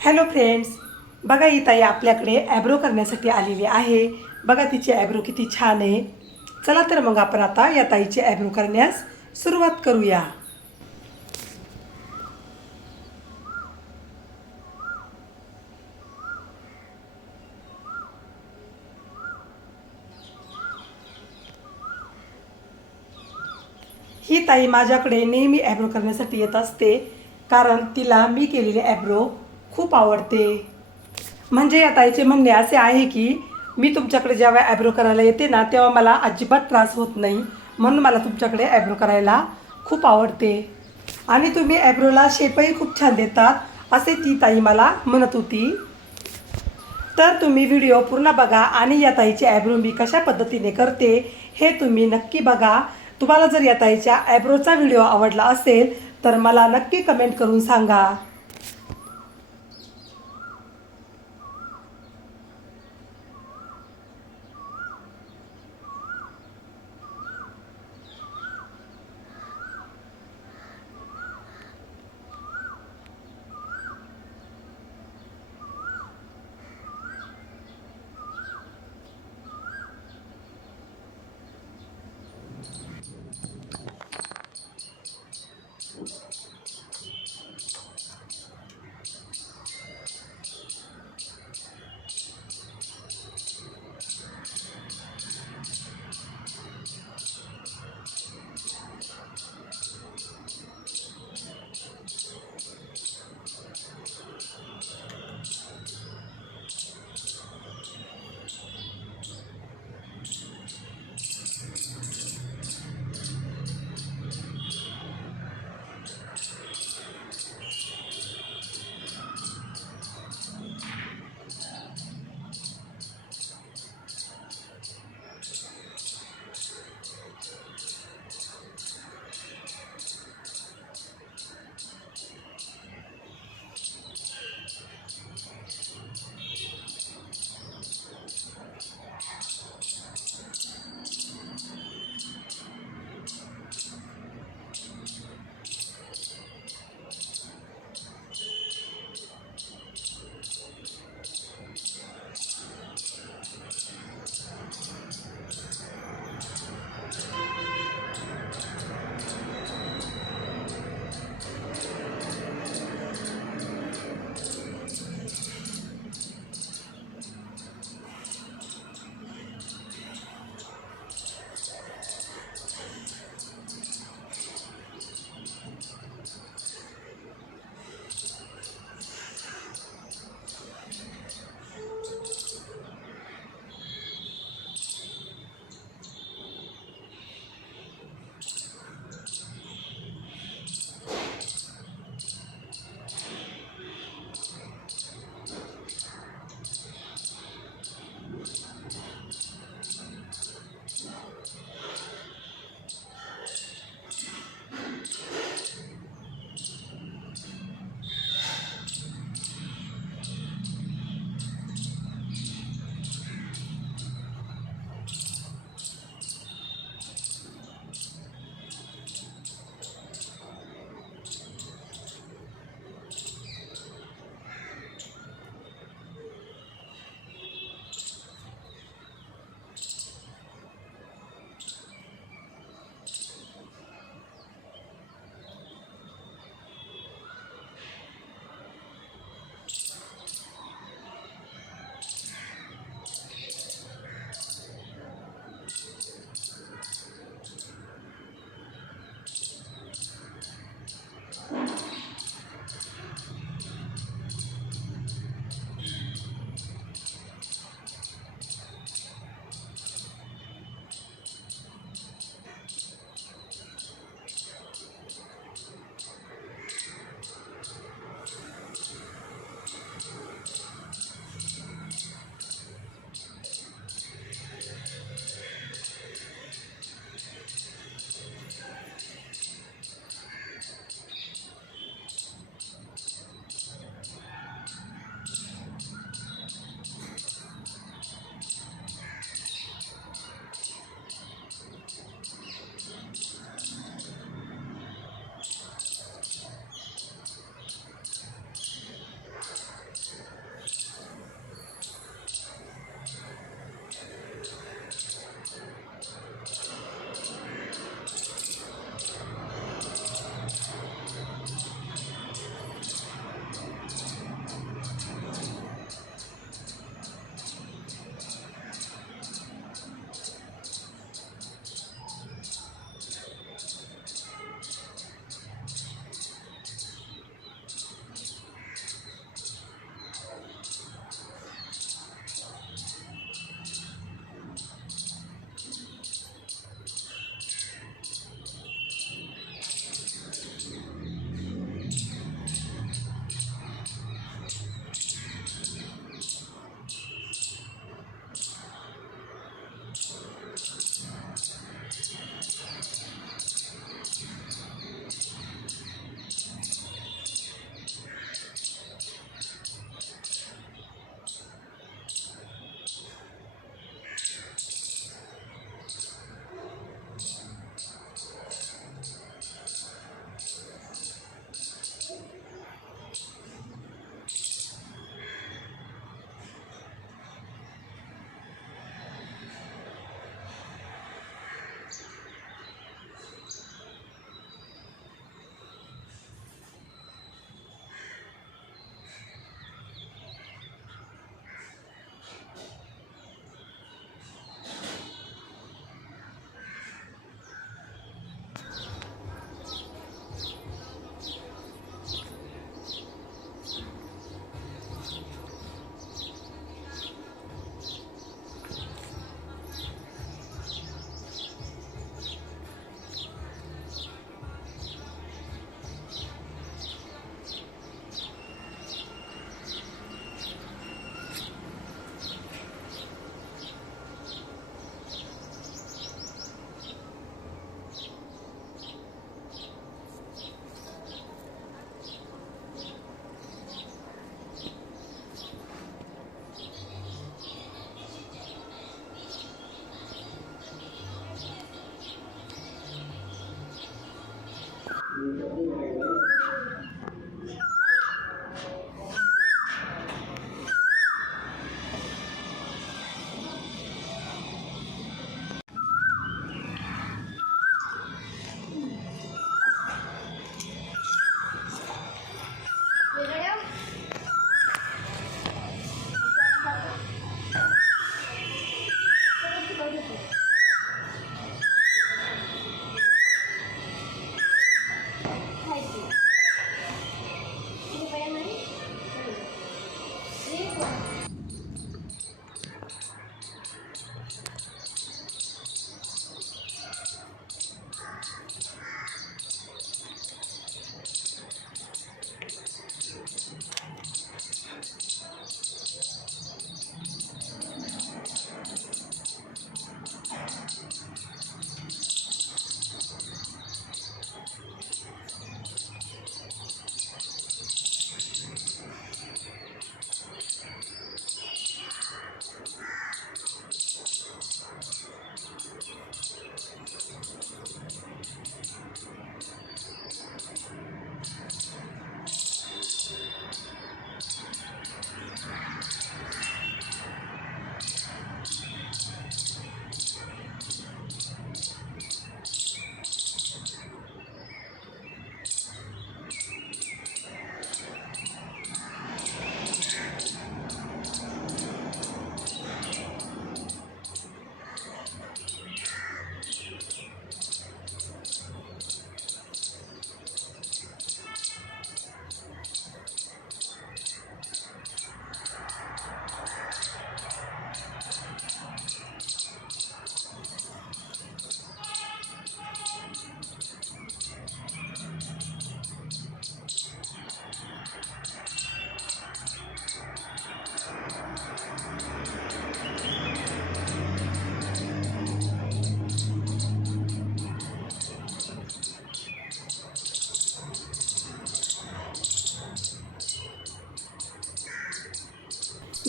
Hello friends, बघा ही ताई आपल्याकडे ॲब्रो करण्यासाठी आलेली आहे. बघा तिची ॲब्रो किती छान आहे. चला तर मग आपण आता या ताईची ॲब्रो करण्यास सुरुवात करूया. ही ताई माझ्याकडे नेहमी ॲब्रो करण्यासाठी येत असते, कारण तिला मी केलेले ॲब्रो खूप आवडते. म्हणजे या ताईचे म्हणणे असे आहे की मी तुमच्याकडे जेव्हा ॲब्रो करायला येते ना, तेव्हा मला अजिबात त्रास होत नाही, म्हणून मला तुमच्याकडे ॲब्रो करायला खूप आवडते. आणि तुम्ही ॲब्रोला शेपही खूप छान देतात, असे ती ताई मला म्हणत होती. तर तुम्ही व्हिडिओ पूर्ण बघा आणि या ताईची ॲब्रो मी कशा पद्धतीने करते हे तुम्ही नक्की बघा. तुम्हाला जर या ताईच्या ॲब्रोचा व्हिडिओ आवडला असेल तर मला नक्की कमेंट करून सांगा.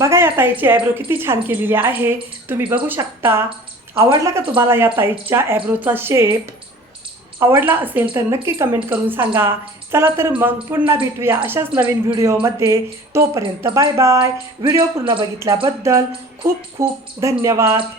बघा या ताईची ॲब्रो किती छान केलेली आहे, तुम्ही बघू शकता. आवडला का तुम्हाला या ताईच्या ॲब्रोचा शेप? आवडला असेल तर नक्की कमेंट करून सांगा. चला तर मग पुन्हा भेटूया अशाच नवीन व्हिडिओमध्ये. तोपर्यंत बाय बाय. व्हिडिओ पूर्ण बघितल्याबद्दल खूप खूप धन्यवाद.